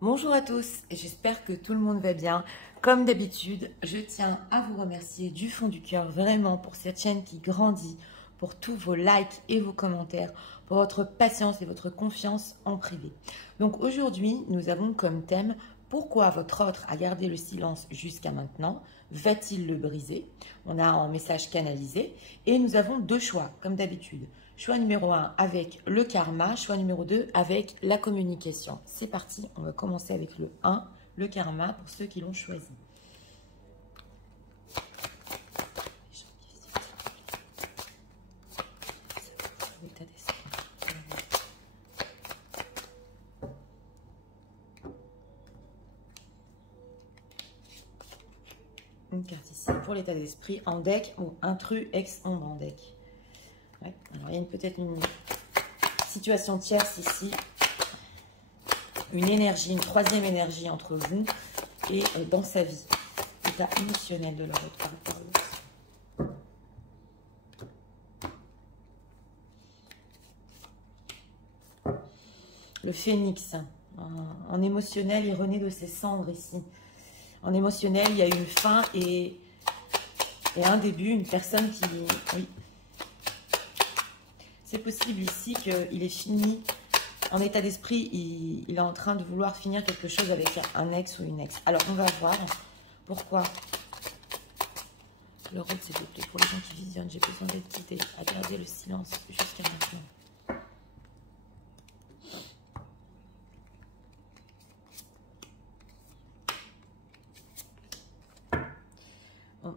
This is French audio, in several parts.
Bonjour à tous, j'espère que tout le monde va bien. Comme d'habitude, je tiens à vous remercier du fond du cœur vraiment pour cette chaîne qui grandit, pour tous vos likes et vos commentaires, pour votre patience et votre confiance en privé. Donc aujourd'hui, nous avons comme thème « Pourquoi votre autre a gardé le silence jusqu'à maintenant? Va-t-il le briser ?» On a un message canalisé et nous avons deux choix comme d'habitude. Choix numéro 1 avec le karma, choix numéro 2 avec la communication. C'est parti, on va commencer avec le 1, le karma, pour ceux qui l'ont choisi. Une carte ici pour l'état d'esprit en deck ou intrus ex-ombre en deck. Ouais. Alors, il y a peut-être une situation tierce ici, une énergie, une troisième énergie entre vous et dans sa vie. État émotionnel de l'autre par rapport à l'autre. Le phénix, en émotionnel, il renaît de ses cendres ici. En émotionnel, il y a une fin et un début, une personne qui... Oui. C'est possible ici qu'il est fini. En état d'esprit, il est en train de vouloir finir quelque chose avec un ex ou une ex. Alors, on va voir pourquoi. Le rôle, s'il vous plaît, pour les gens qui visionnent, j'ai besoin d'être guidée à garder le silence jusqu'à maintenant.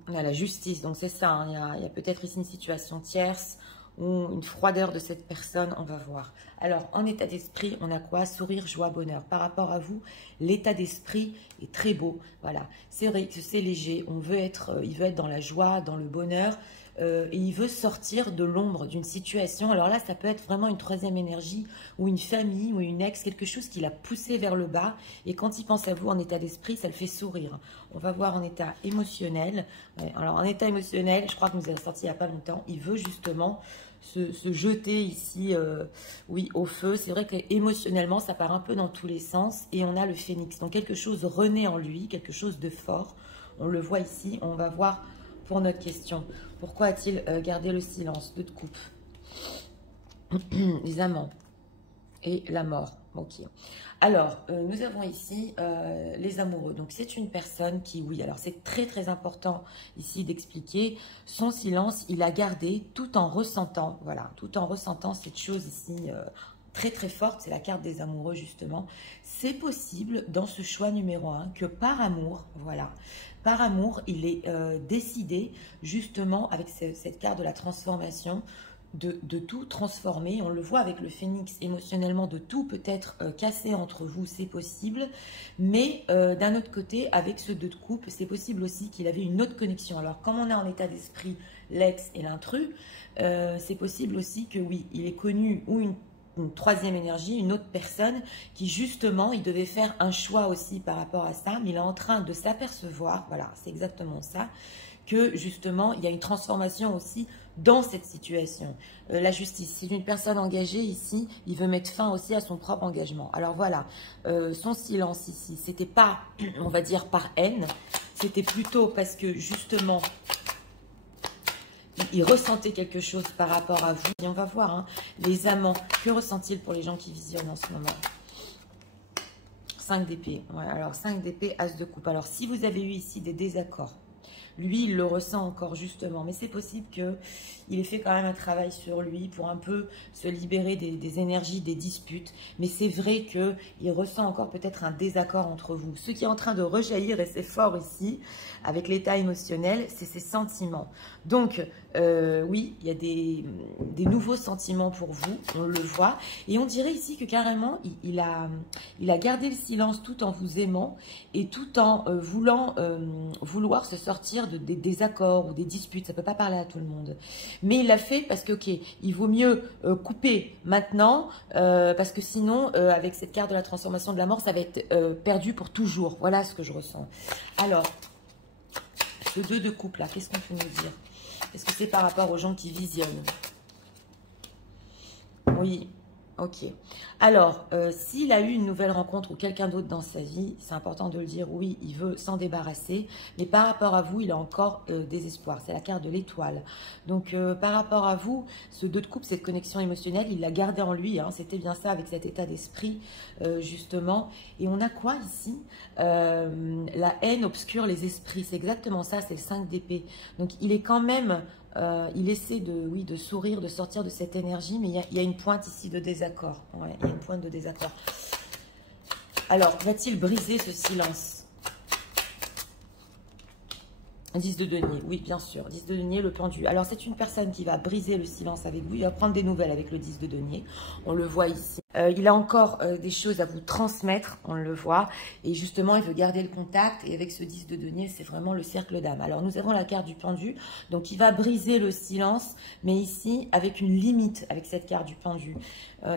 On a la justice, donc c'est ça. Hein, il y a peut-être ici une situation tierce ou une froideur de cette personne, on va voir. Alors, en état d'esprit, on a quoi? Sourire, joie, bonheur. Par rapport à vous, l'état d'esprit est très beau. Voilà, c'est vrai que c'est léger. Il veut être dans la joie, dans le bonheur. Et il veut sortir de l'ombre d'une situation. Alors là, ça peut être vraiment une troisième énergie ou une famille ou une ex, quelque chose qui l'a poussé vers le bas. Et quand il pense à vous en état d'esprit, ça le fait sourire. On va voir en état émotionnel. Ouais, alors en état émotionnel, je crois que nous avons sorti il n'y a pas longtemps, il veut justement se jeter ici, oui, au feu. C'est vrai qu'émotionnellement, ça part un peu dans tous les sens. Et on a le phénix. Donc quelque chose renaît en lui, quelque chose de fort. On le voit ici, on va voir pour notre question. Pourquoi a-t-il gardé le silence? Deux de coupe. Les amants et la mort. Ok. Alors, nous avons ici les amoureux. Donc, c'est une personne qui, oui, alors c'est très, très important ici d'expliquer. Son silence, il a gardé tout en ressentant, voilà, tout en ressentant cette chose ici très, très forte. C'est la carte des amoureux, justement. C'est possible, dans ce choix numéro 1, que par amour, voilà, par amour, il est décidé, justement, avec cette carte de la transformation, de tout transformer. On le voit avec le phénix émotionnellement, de tout peut-être casser entre vous, c'est possible. Mais d'un autre côté, avec ce 2 de coupe, c'est possible aussi qu'il avait une autre connexion. Alors, comme on a en état d'esprit l'ex et l'intrus, c'est possible aussi que oui, il est connu ou une troisième énergie, une autre personne qui justement, il devait faire un choix aussi par rapport à ça, mais il est en train de s'apercevoir, voilà, c'est exactement ça, que justement, il y a une transformation aussi dans cette situation. La justice, c'est une personne engagée ici, il veut mettre fin aussi à son propre engagement. Alors voilà, son silence ici, c'était pas, on va dire, par haine, c'était plutôt parce que justement, il ressentait quelque chose par rapport à vous. Et on va voir, hein, les amants, que ressent-il pour les gens qui visionnent en ce moment? 5 d'épée. Ouais, alors 5 d'épée, as de coupe. Alors si vous avez eu ici des désaccords, lui, il le ressent encore justement, mais c'est possible qu'il ait fait quand même un travail sur lui pour un peu se libérer des énergies, des disputes. Mais c'est vrai qu'il ressent encore peut-être un désaccord entre vous. Ce qui est en train de rejaillir, et c'est fort ici, avec l'état émotionnel, c'est ses sentiments. Donc, oui, il y a des nouveaux sentiments pour vous, on le voit. Et on dirait ici que carrément, il a gardé le silence tout en vous aimant et tout en vouloir se sortir des désaccords ou des disputes. Ça ne peut pas parler à tout le monde. Mais il l'a fait parce que, ok, il vaut mieux couper maintenant parce que sinon, avec cette carte de la transformation de la mort, ça va être perdu pour toujours. Voilà ce que je ressens. Alors, ce 2 de coupe là, qu'est-ce qu'on peut nous dire? Est-ce que c'est par rapport aux gens qui visionnent? Oui. Ok. Alors, s'il a eu une nouvelle rencontre ou quelqu'un d'autre dans sa vie, c'est important de le dire, oui, il veut s'en débarrasser, mais par rapport à vous, il a encore des espoirs. C'est la carte de l'étoile. Donc, par rapport à vous, ce 2 de coupe, cette connexion émotionnelle, il l'a gardé en lui. Hein, c'était bien ça, avec cet état d'esprit, justement. Et on a quoi ici? La haine obscure les esprits. C'est exactement ça, c'est le 5 d'épée. Donc, il est quand même... il essaie oui, de sourire, de sortir de cette énergie, mais il y a une pointe ici de désaccord. Ouais, il y a une pointe de désaccord. Alors, va-t-il briser ce silence? 10 de denier, oui, bien sûr. 10 de denier, le pendu. Alors, c'est une personne qui va briser le silence avec vous. Il va prendre des nouvelles avec le 10 de denier. On le voit ici. Il a encore des choses à vous transmettre, on le voit. Et justement, il veut garder le contact. Et avec ce 10 de denier, c'est vraiment le cercle d'âme. Alors, nous avons la carte du pendu. Donc, il va briser le silence, mais ici, avec une limite, avec cette carte du pendu.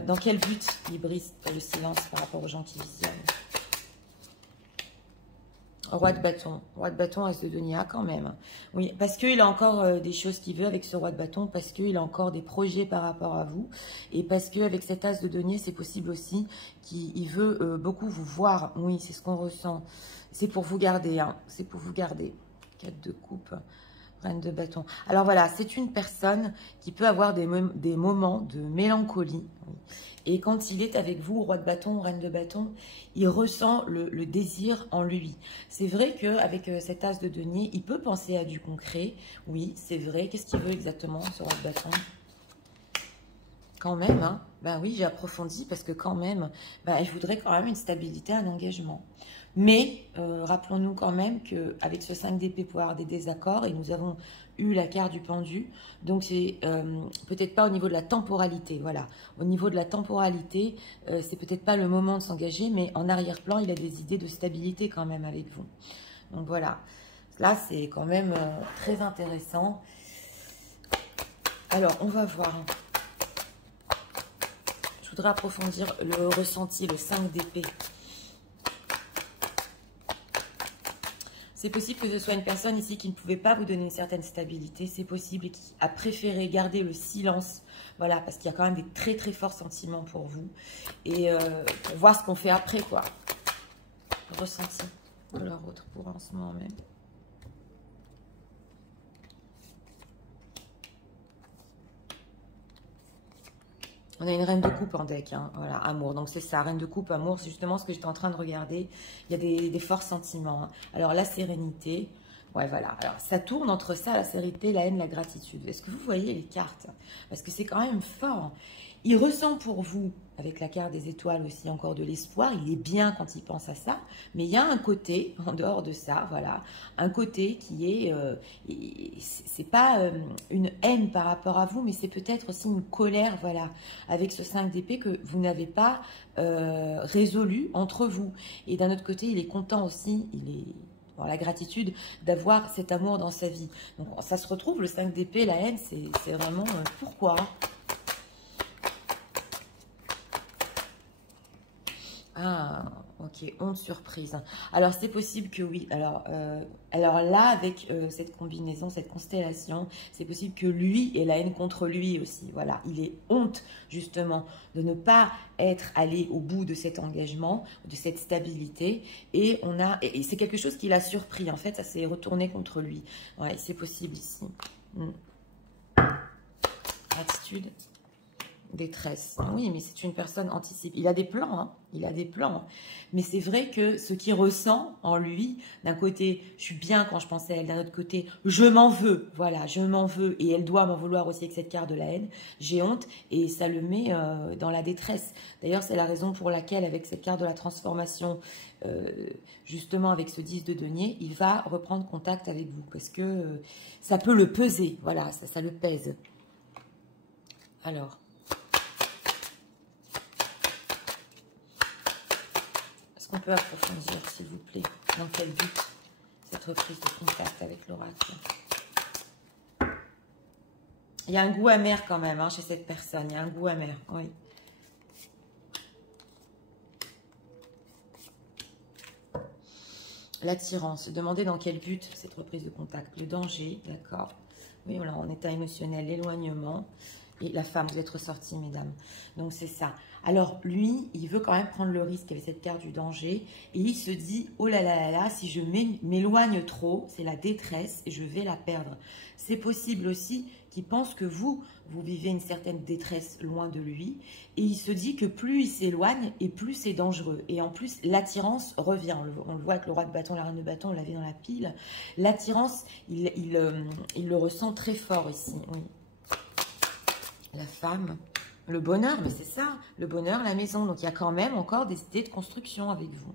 Dans quel but il brise le silence par rapport aux gens qui visionnent? Roi de bâton, as de denier, quand même. Oui, parce qu'il a encore des choses qu'il veut avec ce roi de bâton, parce qu'il a encore des projets par rapport à vous, et parce qu'avec cet as de denier, c'est possible aussi qu'il veut beaucoup vous voir. Oui, c'est ce qu'on ressent. C'est pour vous garder, hein. C'est pour vous garder. 4 de coupe, reine de bâton. Alors voilà, c'est une personne qui peut avoir des moments de mélancolie. Oui. Et quand il est avec vous, roi de bâton, reine de bâton, il ressent le désir en lui. C'est vrai qu'avec cet as de denier, il peut penser à du concret. Oui, c'est vrai. Qu'est-ce qu'il veut exactement, ce roi de bâton? Quand même, hein. Ben oui, j'ai approfondi parce que quand même, ben, il voudrait quand même une stabilité, un engagement. Mais rappelons-nous quand même qu'avec ce 5 d'épée, pour avoir des désaccords, et nous avons eu la carte du pendu, donc c'est peut-être pas au niveau de la temporalité, voilà. Au niveau de la temporalité, c'est peut-être pas le moment de s'engager, mais en arrière-plan, il a des idées de stabilité quand même avec vous. Donc voilà, là c'est quand même très intéressant. Alors, on va voir. Je voudrais approfondir le ressenti, le 5 d'épée. C'est possible que ce soit une personne ici qui ne pouvait pas vous donner une certaine stabilité. C'est possible et qui a préféré garder le silence. Voilà, parce qu'il y a quand même des très très forts sentiments pour vous. Et pour voir ce qu'on fait après, quoi. Ressenti de leur autre pour en ce moment même. On a une reine de coupe en deck, hein. Voilà, amour. Donc c'est ça, reine de coupe, amour, c'est justement ce que j'étais en train de regarder. Il y a des forts sentiments, hein. Alors la sérénité, ouais voilà. Alors ça tourne entre ça, la sérénité, la haine, la gratitude. Est-ce que vous voyez les cartes? Parce que c'est quand même fort. Il ressent pour vous, avec la carte des étoiles aussi, encore de l'espoir. Il est bien quand il pense à ça. Mais il y a un côté, en dehors de ça, voilà, un côté qui est... c'est pas une haine par rapport à vous, mais c'est peut-être aussi une colère, voilà, avec ce 5 d'épée que vous n'avez pas résolu entre vous. Et d'un autre côté, il est content aussi, il est... Bon, la gratitude d'avoir cet amour dans sa vie. Donc ça se retrouve, le 5 d'épée, la haine, c'est vraiment pourquoi? Ah, ok, honte, surprise. Alors, c'est possible que oui. Alors là, avec cette combinaison, cette constellation, c'est possible que lui ait la haine contre lui aussi. Voilà, il est honte, justement, de ne pas être allé au bout de cet engagement, de cette stabilité. Et c'est quelque chose qui l'a surpris. En fait, ça s'est retourné contre lui. Ouais, c'est possible ici. Attitude. Détresse. Oui, mais c'est une personne anticipe. Il a des plans, hein. Il a des plans. Mais c'est vrai que ce qu'il ressent en lui, d'un côté, je suis bien quand je pense à elle, d'un autre côté, je m'en veux. Voilà, je m'en veux. Et elle doit m'en vouloir aussi avec cette carte de la haine. J'ai honte et ça le met dans la détresse. D'ailleurs, c'est la raison pour laquelle, avec cette carte de la transformation, justement avec ce 10 de denier, il va reprendre contact avec vous. Parce que ça peut le peser. Voilà, ça le pèse. Alors... On peut approfondir, s'il vous plaît, dans quel but cette reprise de contact avec l'oracle. Il y a un goût amer quand même, hein, chez cette personne. Il y a un goût amer, oui. L'attirance. Demander dans quel but cette reprise de contact. Le danger, d'accord. Oui, voilà, en état émotionnel, l'éloignement. Et la femme, vous êtes ressortis, mesdames. Donc, c'est ça. Alors, lui, il veut quand même prendre le risque avec cette carte du danger. Et il se dit, oh là là là là, si je m'éloigne trop, c'est la détresse et je vais la perdre. C'est possible aussi qu'il pense que vous vivez une certaine détresse loin de lui. Et il se dit que plus il s'éloigne et plus c'est dangereux. Et en plus, l'attirance revient. On le voit avec le roi de bâton, la reine de bâton, on l'avait dans la pile. L'attirance, il le ressent très fort ici. Oui. La femme, le bonheur, mais c'est ça, le bonheur, la maison. Donc, il y a quand même encore des idées de construction avec vous.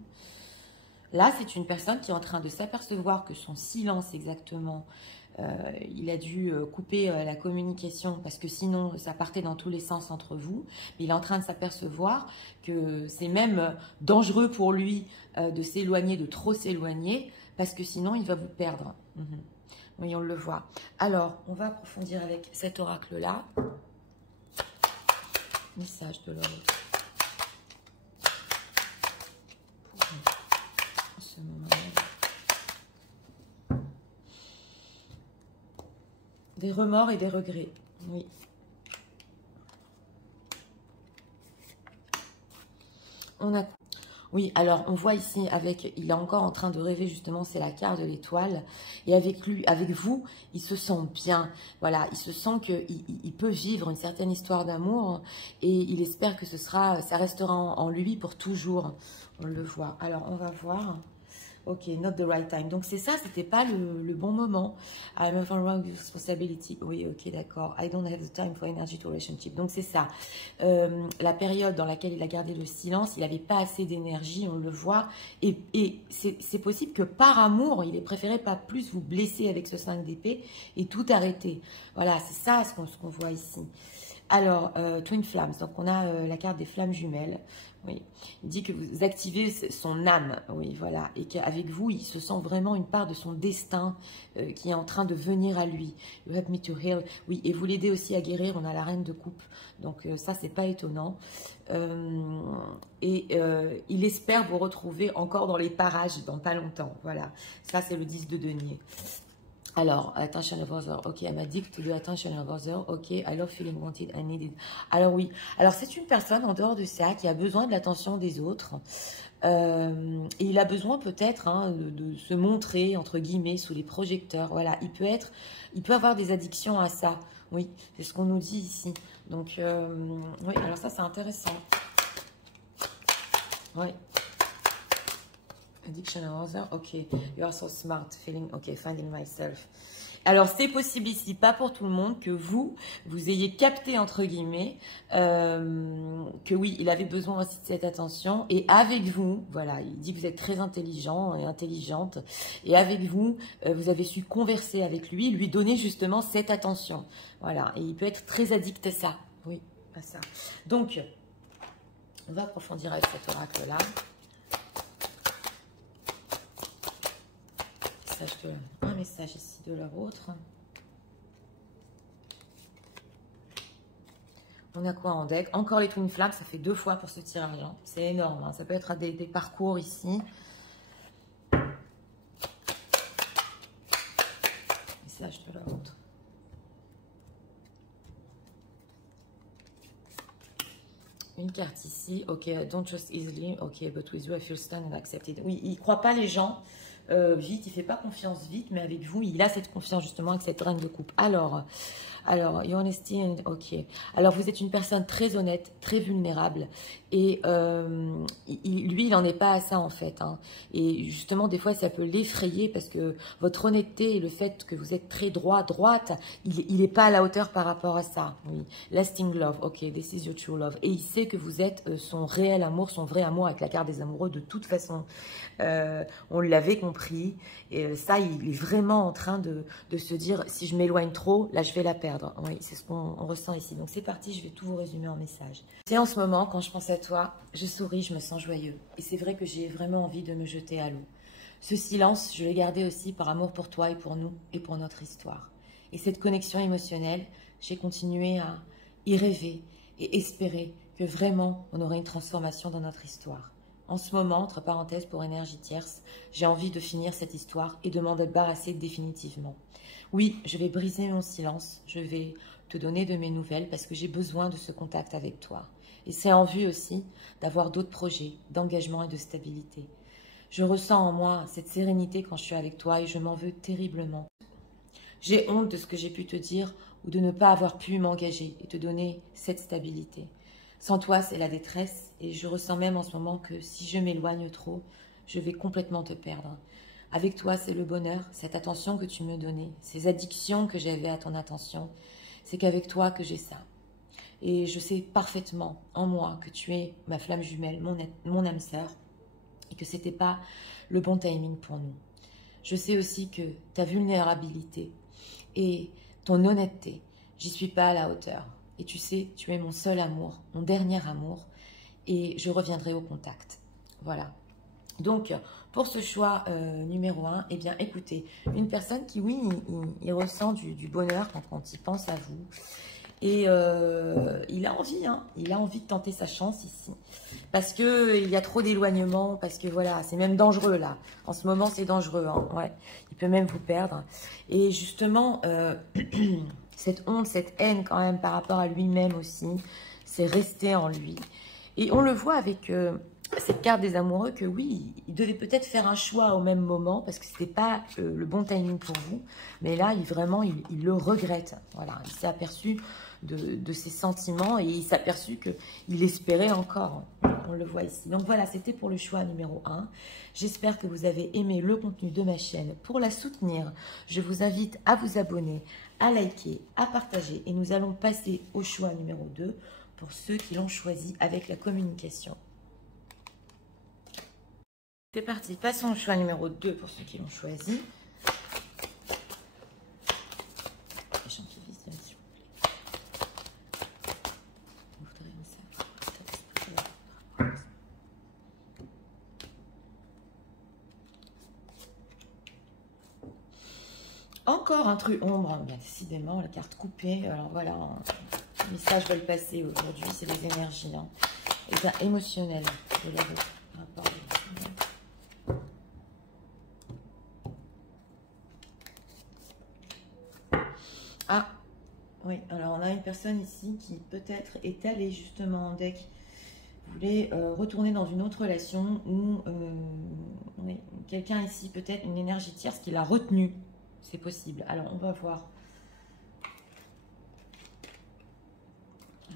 Là, c'est une personne qui est en train de s'apercevoir que son silence exactement, il a dû couper la communication parce que sinon, ça partait dans tous les sens entre vous. Mais il est en train de s'apercevoir que c'est même dangereux pour lui de s'éloigner, de trop s'éloigner, parce que sinon, il va vous perdre. Oui, on le voit. Alors, on va approfondir avec cet oracle-là. Message de l'autre. En ce moment. Des remords et des regrets. Oui. On a... Oui, alors on voit ici, il est encore en train de rêver justement, c'est la carte de l'étoile. Et avec lui, avec vous, il se sent bien. Voilà, il se sent qu'il peut vivre une certaine histoire d'amour. Et il espère que ça restera en lui pour toujours. On le voit. Alors, on va voir. Ok, not the right time. Donc, c'est ça, c'était pas le bon moment. I'm overwhelmed with responsibility. Oui, ok, d'accord. I don't have the time for energy to relationship. Donc, c'est ça. La période dans laquelle il a gardé le silence, il n'avait pas assez d'énergie, on le voit. Et c'est possible que par amour, il ait préféré pas plus vous blesser avec ce 5 d'épée et tout arrêter. Voilà, c'est ça ce qu'on voit ici. Alors, Twin Flames, donc on a la carte des flammes jumelles. Oui, il dit que vous activez son âme, oui, voilà, et qu'avec vous, il se sent vraiment une part de son destin qui est en train de venir à lui. You help me to heal, oui, et vous l'aidez aussi à guérir. On a la reine de coupe, donc ça, c'est pas étonnant. Il espère vous retrouver encore dans les parages dans pas longtemps, voilà. Ça, c'est le 10 de denier. Alors, attention of other. Ok, I'm addicted to the attention of other. Ok, I love feeling wanted and needed. Alors oui, alors c'est une personne en dehors de ça qui a besoin de l'attention des autres. Et il a besoin peut-être de se montrer, entre guillemets, sous les projecteurs. Voilà, il peut avoir des addictions à ça. Oui, c'est ce qu'on nous dit ici. Donc, oui, alors ça, c'est intéressant. Oui. Addiction of other, ok. You are so smart, feeling, ok, finding myself. Alors, c'est possible ici, pas pour tout le monde, que vous ayez capté, entre guillemets, que oui, il avait besoin aussi de cette attention. Et avec vous, voilà, il dit que vous êtes très intelligent et intelligente. Et avec vous, vous avez su converser avec lui donner justement cette attention. Voilà, et il peut être très addict à ça. Oui, à ça. Donc, on va approfondir avec cet oracle-là. Un message ici de leur autre. On a quoi en deck? Encore les Twin Flags, ça fait 2 fois pour ce tirage. Hein. C'est énorme, hein. Ça peut être des parcours ici. Message de leur autre. Une carte ici. Ok, don't trust easily. Ok, but with you I feel stunned and accepted. Oui, il ne croit pas les gens. Vite, il ne fait pas confiance vite, mais avec vous, il a cette confiance justement avec cette reine de coupe. Alors, your honesty, ok. Alors, vous êtes une personne très honnête, très vulnérable, et lui, il n'en est pas à ça en fait. Hein. Et justement, des fois, ça peut l'effrayer parce que votre honnêteté et le fait que vous êtes très droite, il n'est pas à la hauteur par rapport à ça. Oui, lasting love, ok, this is your true love. Et il sait que vous êtes son réel amour, son vrai amour avec la carte des amoureux de toute façon. On l'avait compris. Et ça, il est vraiment en train de se dire, si je m'éloigne trop, là, je vais la perdre. Oui, c'est ce qu'on ressent ici. Donc, c'est parti, je vais tout vous résumer en message. C'est en ce moment, quand je pense à toi, je souris, je me sens joyeux. Et c'est vrai que j'ai vraiment envie de me jeter à l'eau. Ce silence, je l'ai gardé aussi par amour pour toi et pour nous et pour notre histoire. Et cette connexion émotionnelle, j'ai continué à y rêver et espérer que vraiment, on aurait une transformation dans notre histoire. En ce moment, entre parenthèses pour énergie tierce, j'ai envie de finir cette histoire et de m'en débarrasser définitivement. Oui, je vais briser mon silence, je vais te donner de mes nouvelles parce que j'ai besoin de ce contact avec toi. Et c'est en vue aussi d'avoir d'autres projets, d'engagement et de stabilité. Je ressens en moi cette sérénité quand je suis avec toi et je m'en veux terriblement. J'ai honte de ce que j'ai pu te dire ou de ne pas avoir pu m'engager et te donner cette stabilité. Sans toi, c'est la détresse et je ressens même en ce moment que si je m'éloigne trop, je vais complètement te perdre. Avec toi, c'est le bonheur, cette attention que tu me donnais, ces addictions que j'avais à ton attention. C'est qu'avec toi que j'ai ça. Et je sais parfaitement en moi que tu es ma flamme jumelle, mon âme sœur, et que ce n'était pas le bon timing pour nous. Je sais aussi que ta vulnérabilité et ton honnêteté, j'y suis pas à la hauteur. Et tu sais, tu es mon seul amour, mon dernier amour, et je reviendrai au contact. Voilà. Donc, pour ce choix numéro 1, eh bien, écoutez, une personne qui, oui, il ressent du bonheur quand il pense à vous. Et il a envie, hein, il a envie de tenter sa chance ici. Parce qu'il y a trop d'éloignement, parce que voilà, c'est même dangereux là. En ce moment, c'est dangereux, hein, ouais. Il peut même vous perdre. Et justement, cette honte, cette haine quand même par rapport à lui-même aussi, c'est resté en lui. Et on le voit avec cette carte des amoureux que oui, il devait peut-être faire un choix au même moment parce que ce n'était pas le bon timing pour vous. Mais là, il le regrette. Voilà, il s'est aperçu de ses sentiments et il s'est aperçu qu'il espérait encore. On le voit ici. Donc voilà, c'était pour le choix numéro 1. J'espère que vous avez aimé le contenu de ma chaîne. Pour la soutenir, je vous invite à vous abonner, à liker, à partager. Et nous allons passer au choix numéro 2 pour ceux qui l'ont choisi avec la communication. C'est parti, passons au choix numéro 2 pour ceux qui l'ont choisi. Encore un truc ombre, bien décidément, la carte coupée. Alors voilà, le message veulent passer aujourd'hui, c'est les énergies. Hein. État émotionnel de la rapport. Ah, oui, alors on a une personne ici qui peut-être est allée justement en deck. Vous voulez retourner dans une autre relation ou oui, quelqu'un ici, peut-être une énergie tierce qui l'a retenu. C'est possible. Alors, on va voir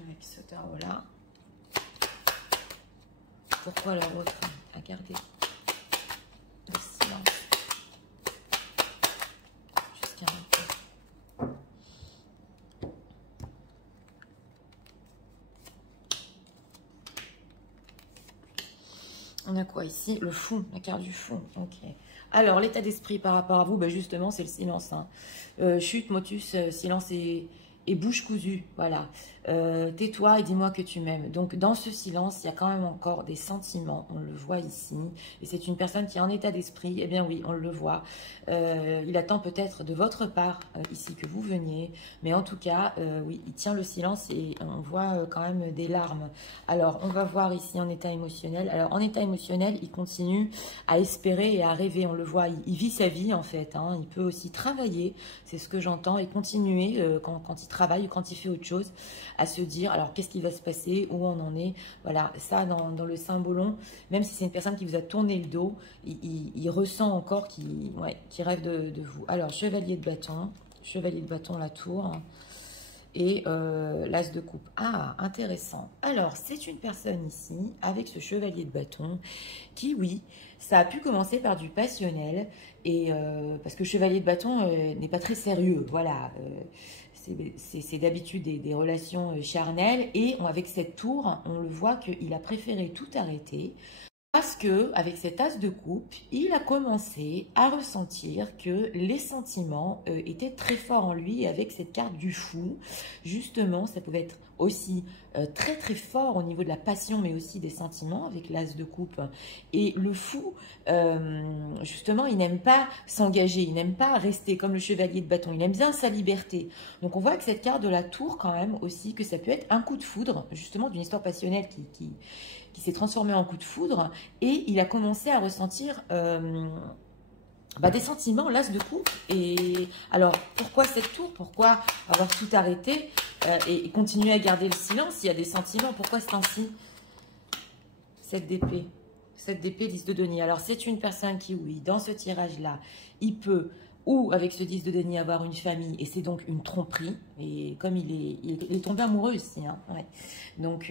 avec ce tarot-là. Pourquoi l'autre a gardé le silence jusqu'à maintenant. On a quoi ici? Le fou, la carte du fou. Ok. Alors, l'état d'esprit par rapport à vous, bah justement, c'est le silence. Hein. Chute, motus, silence et bouche cousue. Voilà. Tais-toi et dis-moi que tu m'aimes. Donc, dans ce silence, il y a quand même encore des sentiments. On le voit ici. Et c'est une personne qui est en état d'esprit. Eh bien oui, on le voit. Il attend peut-être de votre part, ici, que vous veniez. Mais en tout cas, oui, il tient le silence et on voit quand même des larmes. Alors, on va voir ici en état émotionnel. Alors, en état émotionnel, il continue à espérer et à rêver. On le voit, il vit sa vie en fait. Hein. Il peut aussi travailler, c'est ce que j'entends, et continuer quand il travaille ou quand il fait autre chose, à se dire, alors qu'est-ce qui va se passer, où on en est. Voilà, ça dans le symbolon, même si c'est une personne qui vous a tourné le dos, il ressent encore qu'il rêve de vous. Alors, chevalier de bâton, la tour. Et l'as de coupe. Ah, intéressant. Alors, c'est une personne ici, avec ce chevalier de bâton, qui, oui, ça a pu commencer par du passionnel, et parce que le chevalier de bâton n'est pas très sérieux, voilà. C'est d'habitude des relations charnelles, et avec cette tour, on le voit qu'il a préféré tout arrêter, parce que avec cet as de coupe, il a commencé à ressentir que les sentiments étaient très forts en lui. Et avec cette carte du fou, justement, ça pouvait être aussi très très fort au niveau de la passion, mais aussi des sentiments avec l'as de coupe. Et le fou, justement, il n'aime pas s'engager, il n'aime pas rester comme le chevalier de bâton, il aime bien sa liberté. Donc on voit avec cette carte de la tour quand même aussi que ça peut être un coup de foudre, justement d'une histoire passionnelle qui s'est transformé en coup de foudre, et il a commencé à ressentir des sentiments, l'as de coupe. Et alors, pourquoi cette tour? Pourquoi avoir tout arrêté et continuer à garder le silence? Il y a des sentiments. Pourquoi c'est ainsi? 7 d'épée. 7 d'épée, 10 de denier. Alors, c'est une personne qui, oui, dans ce tirage-là, il peut, ou avec ce 10 de denier, avoir une famille, et c'est donc une tromperie. Et comme il est tombé amoureux aussi, hein, ouais. Donc,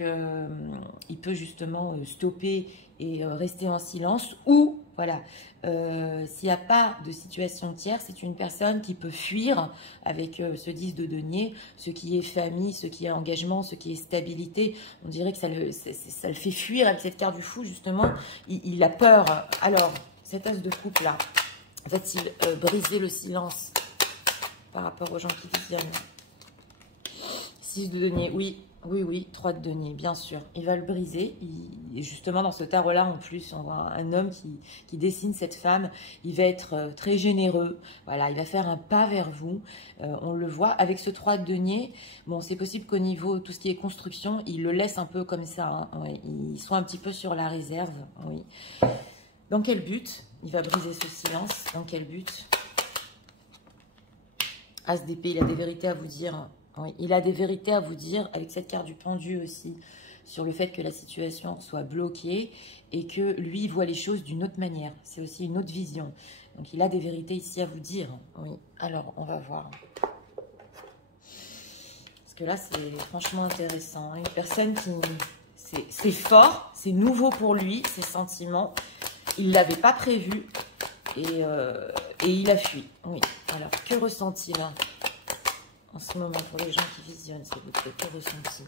il peut justement stopper et rester en silence, ou, voilà, s'il n'y a pas de situation tierce, c'est une personne qui peut fuir avec ce 10 de denier, ce qui est famille, ce qui est engagement, ce qui est stabilité. On dirait que ça le fait fuir avec cette carte du fou, justement. Il a peur. Alors, cet as de coupe là, va-t-il briser le silence par rapport aux gens qui visionnent? 6 de denier, oui. Oui, oui, 3 de denier, bien sûr. Il va le briser. Justement, dans ce tarot-là, en plus, on voit un homme qui dessine cette femme. Il va être très généreux. Voilà, il va faire un pas vers vous. On le voit. Avec ce 3 de denier, bon, c'est possible qu'au niveau, tout ce qui est construction, il le laisse un peu comme ça. Hein. Oui, ils sont un petit peu sur la réserve. Oui. Dans quel but il va briser ce silence? Dans quel but? As d'épée, il a des vérités à vous dire. Oui, il a des vérités à vous dire avec cette carte du pendu aussi, sur le fait que la situation soit bloquée et que lui, il voit les choses d'une autre manière. C'est aussi une autre vision. Donc, il a des vérités ici à vous dire. Oui, alors, on va voir. Parce que là, c'est franchement intéressant. Une personne qui... C'est fort, c'est nouveau pour lui, ses sentiments. Il ne l'avait pas prévu et il a fui. Oui, alors, que ressent-il en ce moment, pour les gens qui visionnent, s'il vous plaît, que ressent-il?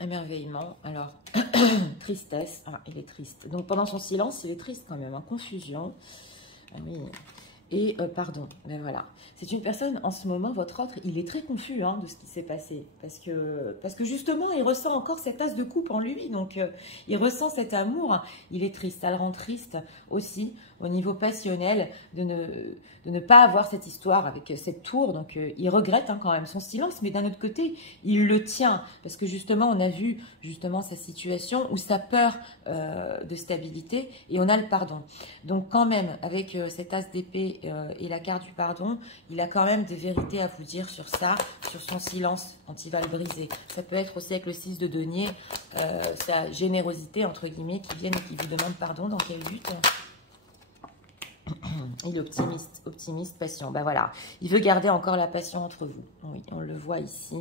Émerveillement, alors, tristesse, ah, il est triste. Donc, pendant son silence, il est triste quand même, hein. Confusion, ah, oui. Et pardon, ben voilà. C'est une personne, en ce moment, votre autre, il est très confus hein, de ce qui s'est passé. Parce que justement, il ressent encore cette as de coupe en lui. Donc, il ressent cet amour. Il est triste. Ça le rend triste aussi, au niveau passionnel, de ne pas avoir cette histoire avec cette tour. Donc, il regrette hein, quand même son silence. Mais d'un autre côté, il le tient. Parce que justement, on a vu justement sa situation ou sa peur de stabilité. Et on a le pardon. Donc, quand même, avec cet as d'épée et la carte du pardon, il a quand même des vérités à vous dire sur ça, sur son silence quand il va le briser. Ça peut être aussi avec le 6 de denier, sa générosité, entre guillemets, qui viennent et qui vous demande pardon. Dans quel but? Il est optimiste, patient. Ben voilà, il veut garder encore la passion entre vous. Oui, on le voit ici.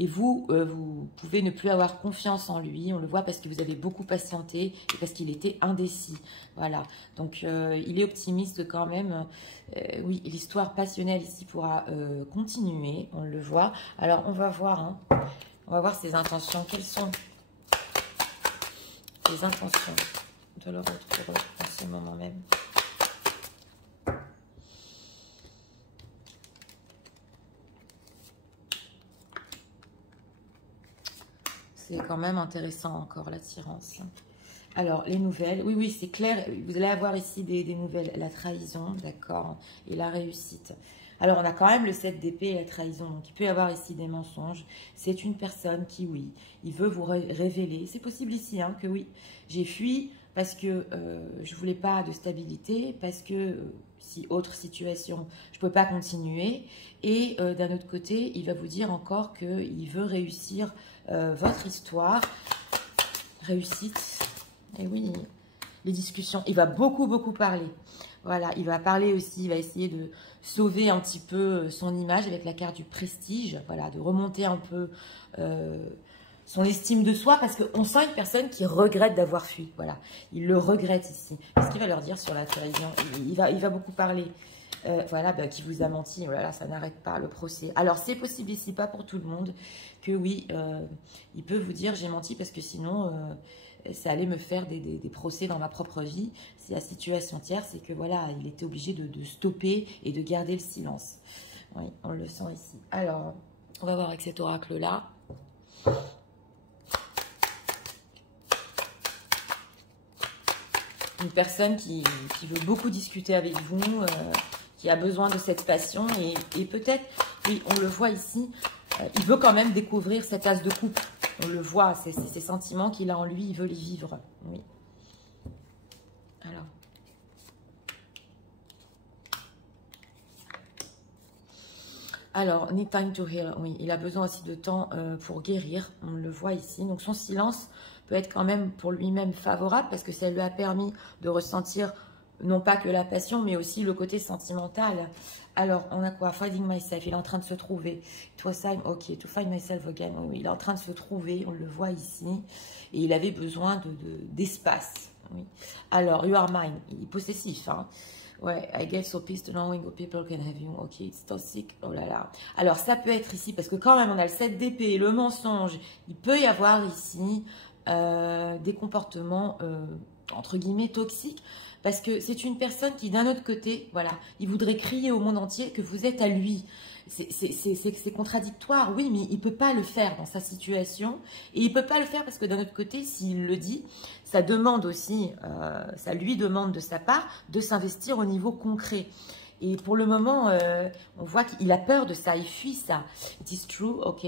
Et vous, vous pouvez ne plus avoir confiance en lui. On le voit parce que vous avez beaucoup patienté et parce qu'il était indécis. Voilà. Donc, il est optimiste quand même. Oui, l'histoire passionnelle ici pourra continuer. On le voit. Alors, on va voir. Hein. On va voir ses intentions. Quelles sont les intentions de l'autre en ce moment même? C'est quand même intéressant encore, l'attirance. Alors, les nouvelles. Oui, oui, c'est clair. Vous allez avoir ici des nouvelles. La trahison, d'accord. Et la réussite. Alors, on a quand même le 7 d'épée et la trahison. Donc, il peut y avoir ici des mensonges. C'est une personne qui, oui, il veut vous révéler. C'est possible ici, hein, que oui, j'ai fui parce que je ne voulais pas de stabilité, parce que si autre situation, je ne peux pas continuer. Et d'un autre côté, il va vous dire encore qu'il veut réussir votre histoire. Réussite. Et oui, les discussions. Il va beaucoup, beaucoup parler. Voilà, il va parler aussi, il va essayer de sauver un petit peu son image avec la carte du prestige. Voilà, de remonter un peu son estime de soi, parce qu'on sent une personne qui regrette d'avoir fui. Voilà, il le regrette ici. Qu'est-ce qu'il va leur dire sur la trahison? Il va beaucoup parler. Voilà, bah, qui vous a menti. Oh là là, ça n'arrête pas le procès. Alors, c'est possible ici, pas pour tout le monde, que oui, il peut vous dire j'ai menti parce que sinon, ça allait me faire des procès dans ma propre vie. C'est la situation tierce, c'est que voilà, il était obligé de stopper et de garder le silence. Oui, on le sent ici. Alors, on va voir avec cet oracle-là. Une personne qui veut beaucoup discuter avec vous, qui a besoin de cette passion. Et peut-être, oui, on le voit ici, il veut quand même découvrir cet as de coupe. On le voit, c'est ces sentiments qu'il a en lui, il veut les vivre. Oui. Alors, need time to heal. Oui, il a besoin aussi de temps pour guérir. On le voit ici. Donc, son silence peut être quand même pour lui-même favorable parce que ça lui a permis de ressentir non pas que la passion, mais aussi le côté sentimental. Alors, on a quoi? Finding myself. Il est en train de se trouver. It was time, ok, to find myself again. Oui, il est en train de se trouver. On le voit ici. Et il avait besoin d'espace. Oui. Alors, you are mine. Il est possessif, hein. Ouais, I get so pissed knowing people can have you. Ok, it's toxic. Oh là là. Alors, ça peut être ici, parce que quand même, on a le 7 d'épée, le mensonge. Il peut y avoir ici des comportements, entre guillemets, toxiques. Parce que c'est une personne qui, d'un autre côté, voilà, il voudrait crier au monde entier que vous êtes à lui. C'est contradictoire, oui, mais il ne peut pas le faire dans sa situation. Et il ne peut pas le faire parce que d'un autre côté, s'il le dit, ça demande aussi, ça lui demande de sa part de s'investir au niveau concret. Et pour le moment, on voit qu'il a peur de ça, il fuit ça. It is true, ok.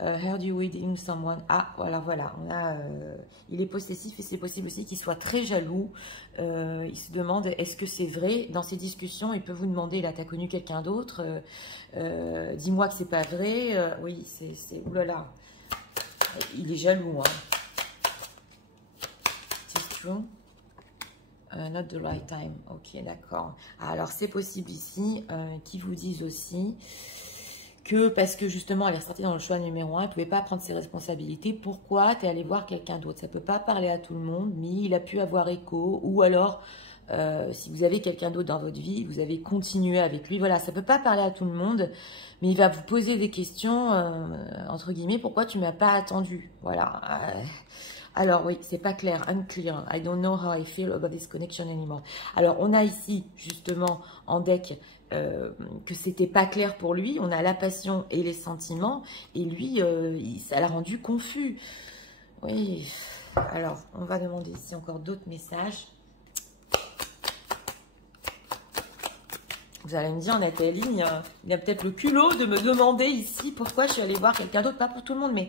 Heard you reading someone. Ah, voilà, on a, il est possessif et c'est possible aussi qu'il soit très jaloux. Il se demande, est-ce que c'est vrai? Dans ces discussions, il peut vous demander, là, t'as connu quelqu'un d'autre? Dis-moi que c'est pas vrai. Oui, c'est, oulala. Il est jaloux, hein. It is true. Not the right time. Ok, d'accord. Alors, c'est possible ici qu'ils vous disent aussi que parce que justement, elle est sortie dans le choix numéro 1, elle ne pouvait pas prendre ses responsabilités. Pourquoi tu es allé voir quelqu'un d'autre? Ça ne peut pas parler à tout le monde, mais il a pu avoir écho. Ou alors, si vous avez quelqu'un d'autre dans votre vie, vous avez continué avec lui. Voilà, ça ne peut pas parler à tout le monde, mais il va vous poser des questions, entre guillemets, pourquoi tu ne m'as pas attendu? Voilà. Alors oui, c'est pas clair, unclear. I don't know how I feel about this connection anymore. Alors on a ici justement en deck que c'était pas clair pour lui. On a la passion et les sentiments et lui, ça l'a rendu confus. Oui. Alors on va demander ici encore d'autres messages. Vous allez me dire, Nathalie, il a peut-être le culot de me demander ici pourquoi je suis allée voir quelqu'un d'autre, pas pour tout le monde, mais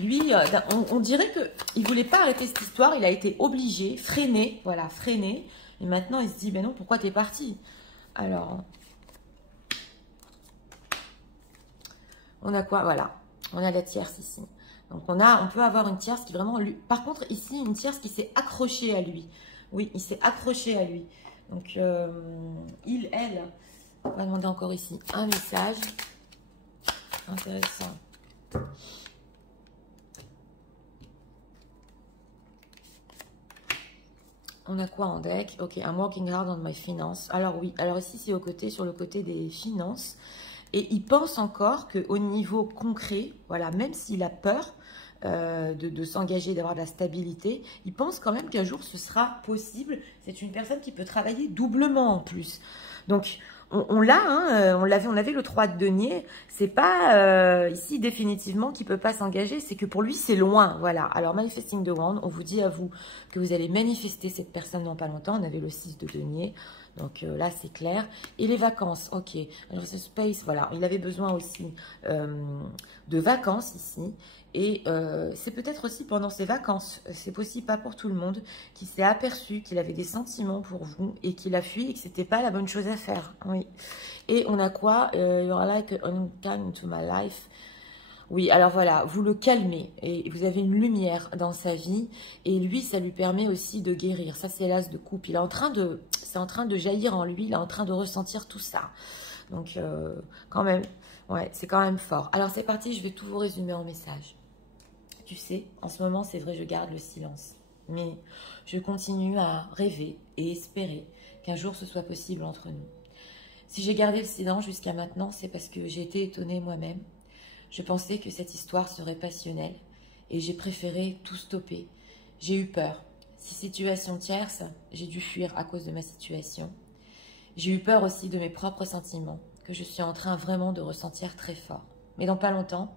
lui, on dirait qu'il ne voulait pas arrêter cette histoire, il a été obligé, freiné, voilà, freiné. Et maintenant, il se dit, ben non, pourquoi t'es parti? Alors, on a quoi? Voilà, on a la tierce ici. Donc, on peut avoir une tierce qui vraiment... Lui, par contre, ici, une tierce qui s'est accrochée à lui. Oui, il s'est accroché à lui. Donc, elle, on va demander encore ici un message. Intéressant. On a quoi en deck? Ok, I'm working hard on my finance. Alors oui, alors ici c'est sur le côté des finances. Et il pense encore qu'au niveau concret, voilà, même s'il a peur de s'engager, d'avoir de la stabilité, il pense quand même qu'un jour ce sera possible. C'est une personne qui peut travailler doublement en plus. Donc on l'a, hein, on avait le 3 de denier. C'est pas ici définitivement qu'il peut pas s'engager, c'est que pour lui c'est loin, voilà. Alors manifesting the wand, on vous dit à vous que vous allez manifester cette personne dans pas longtemps. On avait le 6 de denier, donc là c'est clair. Et les vacances, ok. Alors ce space, voilà, il avait besoin aussi de vacances ici. Et c'est peut-être aussi pendant ses vacances, c'est possible pas pour tout le monde, qu'il s'est aperçu qu'il avait des sentiments pour vous et qu'il a fui et que c'était pas la bonne chose à faire. Oui. Et on a quoi? You're like an time into my life. Oui, alors voilà, vous le calmez et vous avez une lumière dans sa vie et lui, ça lui permet aussi de guérir. Ça, c'est l'as de coupe. C'est en train de jaillir en lui, il est en train de ressentir tout ça. Donc, quand même, ouais, c'est quand même fort. Alors, c'est parti, je vais tout vous résumer en message. Tu sais, en ce moment, c'est vrai, je garde le silence. Mais je continue à rêver et espérer qu'un jour ce soit possible entre nous. Si j'ai gardé le silence jusqu'à maintenant, c'est parce que j'ai été étonnée moi-même. Je pensais que cette histoire serait passionnelle et j'ai préféré tout stopper. J'ai eu peur. Si situation tierce, j'ai dû fuir à cause de ma situation. J'ai eu peur aussi de mes propres sentiments que je suis en train vraiment de ressentir très fort. Mais dans pas longtemps,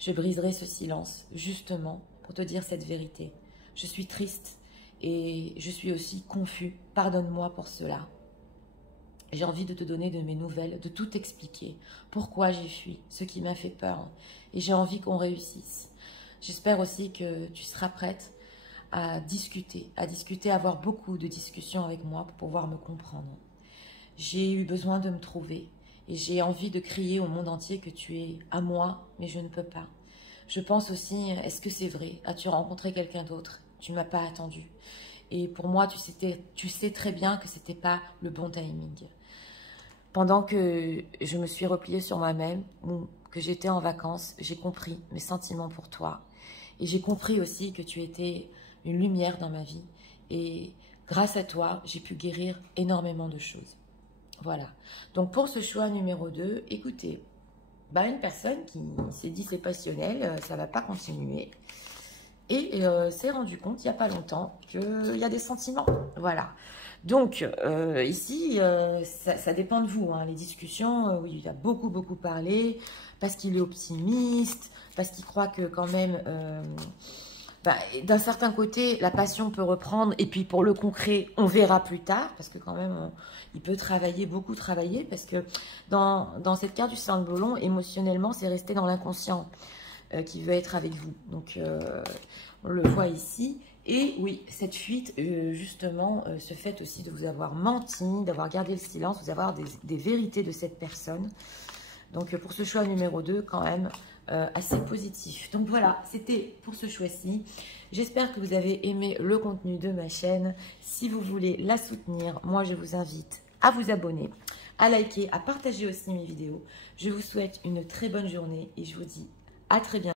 je briserai ce silence, justement, pour te dire cette vérité. Je suis triste et je suis aussi confus. Pardonne-moi pour cela. J'ai envie de te donner de mes nouvelles, de tout expliquer. Pourquoi j'ai fui, ce qui m'a fait peur. Et j'ai envie qu'on réussisse. J'espère aussi que tu seras prête à discuter, avoir beaucoup de discussions avec moi pour pouvoir me comprendre. J'ai eu besoin de me trouver et j'ai envie de crier au monde entier que tu es à moi, mais je ne peux pas. Je pense aussi, est-ce que c'est vrai? As-tu rencontré quelqu'un d'autre? Tu ne m'as pas attendu. Et pour moi, tu sais très bien que ce n'était pas le bon timing. Pendant que je me suis repliée sur moi-même, ou que j'étais en vacances, j'ai compris mes sentiments pour toi. Et j'ai compris aussi que tu étais une lumière dans ma vie. Et grâce à toi, j'ai pu guérir énormément de choses. Voilà. Donc pour ce choix numéro 2, écoutez, une personne qui s'est dit c'est passionnel, ça ne va pas continuer. Et s'est rendu compte il n'y a pas longtemps qu'il y a des sentiments. Voilà. Donc ici, ça dépend de vous. Hein. Les discussions, oui, il a beaucoup parlé parce qu'il est optimiste, parce qu'il croit que quand même... d'un certain côté, la passion peut reprendre. Et puis pour le concret, on verra plus tard. Parce que quand même, il peut beaucoup travailler. Parce que dans cette carte du Saint-Bolon, émotionnellement, c'est resté dans l'inconscient qui veut être avec vous. Donc, on le voit ici. Et oui, cette fuite, justement, ce fait aussi de vous avoir menti, d'avoir gardé le silence, vous avoir des vérités de cette personne. Donc, pour ce choix numéro 2, quand même, assez positif. Donc, voilà, c'était pour ce choix-ci. J'espère que vous avez aimé le contenu de ma chaîne. Si vous voulez la soutenir, moi, je vous invite à vous abonner, à liker, à partager aussi mes vidéos. Je vous souhaite une très bonne journée et je vous dis à très bientôt.